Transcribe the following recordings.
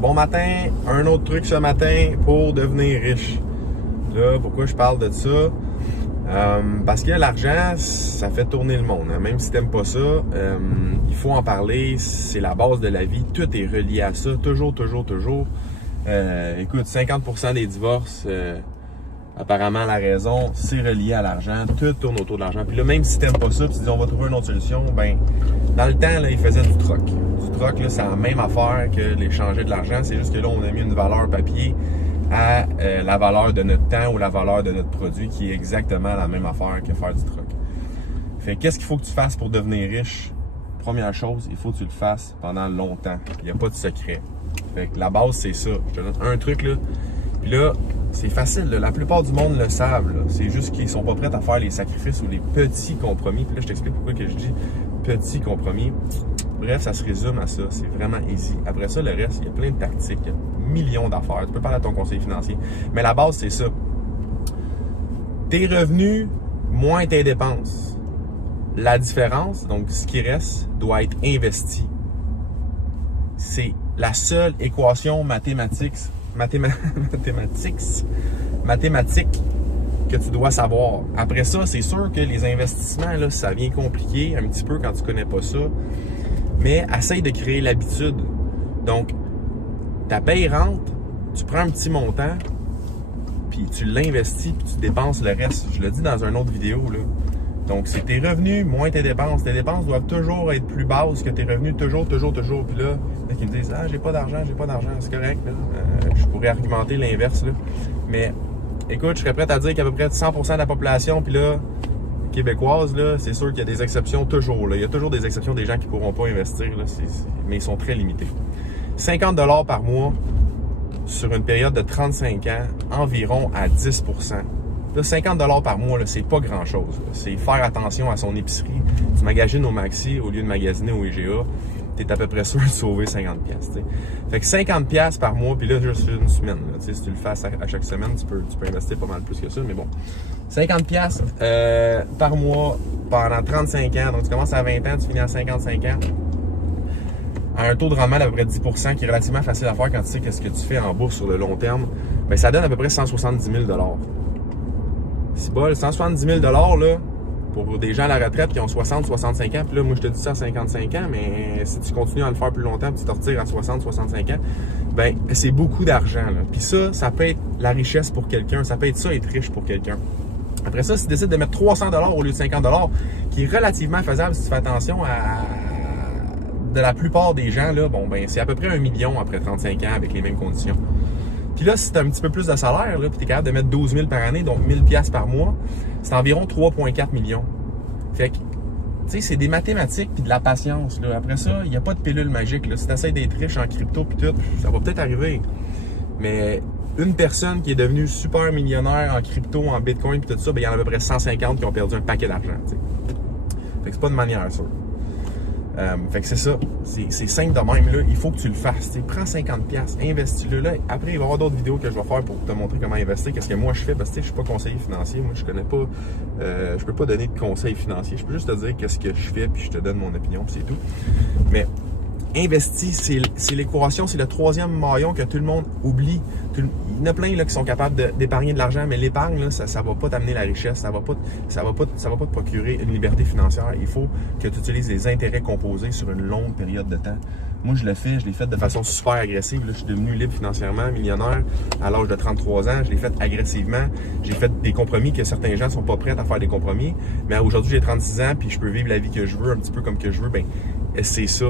bon matin, un autre truc ce matin pour devenir riche. Là, pourquoi je parle de ça? Parce que l'argent, ça fait tourner le monde. Hein. Même si t'aimes pas ça, il faut en parler. C'est la base de la vie. Tout est relié à ça. Toujours. Écoute, 50% des divorces, apparemment la raison, c'est relié à l'argent. Tout tourne autour de l'argent. Puis là, même si t'aimes pas ça, puis tu dis on va trouver une autre solution, ben dans le temps, là, ils faisaient du troc. Du troc, là, c'est la même affaire que l'échanger de l'argent. C'est juste que là, on a mis une valeur papier à la valeur de notre temps ou la valeur de notre produit qui est exactement la même affaire que faire du troc. Fait qu'est-ce qu'il faut que tu fasses pour devenir riche? Première chose, il faut que tu le fasses pendant longtemps. Il n'y a pas de secret. Fait que la base, c'est ça. Je te donne un truc là. Puis là, c'est facile. Là. La plupart du monde le savent. C'est juste qu'ils sont pas prêts à faire les sacrifices ou les petits compromis. Puis là, je t'explique pourquoi que je dis petits compromis. Bref, ça se résume à ça. C'est vraiment easy. Après ça, le reste, il y a plein de tactiques. Il y a millions d'affaires. Tu peux parler à ton conseiller financier. Mais la base, c'est ça. Tes revenus moins tes dépenses. La différence, donc ce qui reste, doit être investi. C'est la seule équation mathématique que tu dois savoir. Après ça, c'est sûr que les investissements, là, ça vient compliqué un petit peu quand tu connais pas ça. Mais essaye de créer l'habitude. Donc, ta paye rentre, tu prends un petit montant, puis tu l'investis, puis tu dépenses le reste. Je le dis dans une autre vidéo, là. Donc, c'est tes revenus moins tes dépenses. Tes dépenses doivent toujours être plus basses que tes revenus, toujours. Puis là, ils me disent « Ah, j'ai pas d'argent, c'est correct. » Je pourrais argumenter l'inverse, là. Mais, écoute, je serais prêt à dire qu'à peu près 100% de la population, puis là, québécoise, là, c'est sûr qu'il y a des exceptions toujours. Là. Il y a toujours des exceptions des gens qui ne pourront pas investir, là, mais ils sont très limités. 50 $ par mois sur une période de 35 ans, environ à 10%. Là, 50 $ par mois, c'est pas grand-chose. C'est faire attention à son épicerie. Tu magasines au Maxi au lieu de magasiner au IGA, tu es à peu près sûr de sauver 50$. T'sais. Fait que 50$ par mois, puis là, juste une semaine. Là, si tu le fais à chaque semaine, tu peux investir pas mal plus que ça, mais bon. 50$ par mois pendant 35 ans. Donc, tu commences à 20 ans, tu finis à 55 ans. À un taux de rendement d'à peu près 10%, qui est relativement facile à faire quand tu sais qu'est-ce que tu fais en bourse sur le long terme, bien, ça donne à peu près 170 000 $. C'est bol, 170 000 $, là, pour des gens à la retraite qui ont 60-65 ans. Puis là, moi, je te dis ça à 55 ans, mais si tu continues à le faire plus longtemps, puis tu te retires à 60-65 ans, ben c'est beaucoup d'argent. Puis ça peut être la richesse pour quelqu'un. Ça peut être ça, être riche pour quelqu'un. Après ça, si tu décides de mettre 300 $ au lieu de 50 $, qui est relativement faisable si tu fais attention à de la plupart des gens, là, bon, ben c'est à peu près 1 million après 35 ans avec les mêmes conditions. Puis là, si tu as un petit peu plus de salaire, puis tu es capable de mettre 12 000 par année, donc 1000 $ par mois, c'est environ 3,4 millions. Fait que, tu sais, c'est des mathématiques puis de la patience. Là. Après ça, il n'y a pas de pilule magique. Là. Si tu essaies d'être riche en crypto puis tout, ça va peut-être arriver. Mais une personne qui est devenue super millionnaire en crypto, en bitcoin puis tout ça, ben, il y en a à peu près 150 qui ont perdu un paquet d'argent. Fait que c'est pas de manière ça. Fait que c'est ça, c'est simple de même là, il faut que tu le fasses, t'sais. Prends 50$, investis-le là, après il va y avoir d'autres vidéos que je vais faire pour te montrer comment investir, qu'est-ce que moi je fais, parce que je suis pas conseiller financier, moi je connais pas, je peux pas donner de conseils financiers, je peux juste te dire qu'est-ce que je fais, puis je te donne mon opinion, puis c'est tout. Mais investir, c'est l'équation, c'est le troisième maillon que tout le monde oublie. Il y en a plein là, qui sont capables d'épargner de l'argent, mais l'épargne, là, ça va pas t'amener la richesse, ça va pas te procurer une liberté financière. Il faut que tu utilises les intérêts composés sur une longue période de temps. Moi, je l'ai fait de façon super agressive. Là, je suis devenu libre financièrement, millionnaire à l'âge de 33 ans. Je l'ai fait agressivement. J'ai fait des compromis que certains gens sont pas prêts à faire des compromis. Mais aujourd'hui, j'ai 36 ans, puis je peux vivre la vie que je veux, un petit peu comme que je veux. Ben, c'est ça.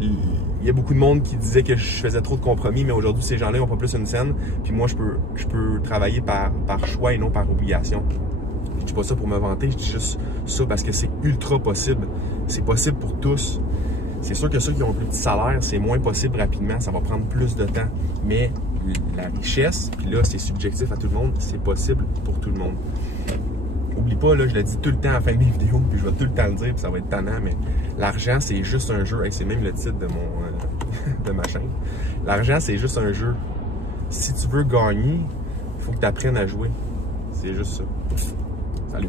Il y a beaucoup de monde qui disait que je faisais trop de compromis, mais aujourd'hui, ces gens-là n'ont pas plus une scène. Puis moi, je peux travailler par choix et non par obligation. Je dis pas ça pour me vanter, je dis juste ça parce que c'est ultra possible. C'est possible pour tous. C'est sûr que ceux qui ont un plus petit salaire, c'est moins possible rapidement, ça va prendre plus de temps. Mais la richesse, puis là, c'est subjectif à tout le monde, c'est possible pour tout le monde. Oublie pas, là, je le dis tout le temps à la fin de mes vidéos, puis je vais tout le temps le dire, puis ça va être tannant, mais l'argent, c'est juste un jeu. Hey, c'est même le titre de de ma chaîne. L'argent, c'est juste un jeu. Si tu veux gagner, il faut que tu apprennes à jouer. C'est juste ça. Salut!